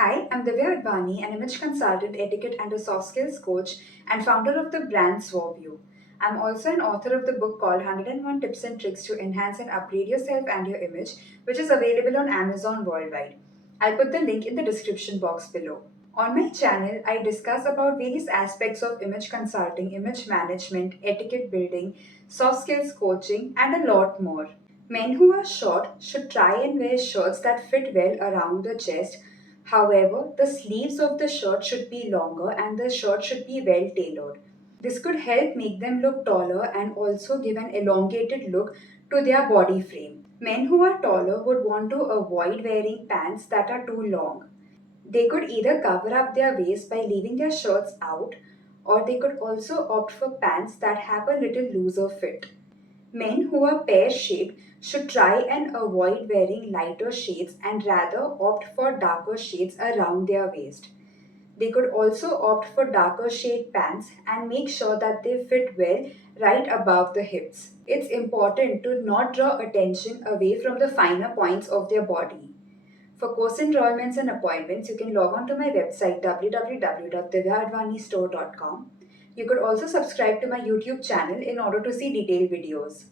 Hi, I'm Divyaa Advaani, an image consultant, etiquette, and a soft skills coach, and founder of the brand Suave. I'm also an author of the book called 101 Tips and Tricks to Enhance and Upgrade Yourself and Your Image, which is available on Amazon worldwide. I'll put the link in the description box below. On my channel, I discuss about various aspects of image consulting, image management, etiquette building, soft skills coaching, and a lot more. Men who are short should try and wear shirts that fit well around the chest. However, the sleeves of the shirt should be longer and the shirt should be well tailored. This could help make them look taller and also give an elongated look to their body frame. Men who are taller would want to avoid wearing pants that are too long. They could either cover up their waist by leaving their shirts out, or they could also opt for pants that have a little looser fit. Men who are pear shaped should try and avoid wearing lighter shades and rather opt for darker shades around their waist. They could also opt for darker shade pants and make sure that they fit well right above the hips. It's important to not draw attention away from the finer points of their body. For course enrollments and appointments, you can log on to my website www.divyaadvanistore.com. You could also subscribe to my YouTube channel in order to see detailed videos.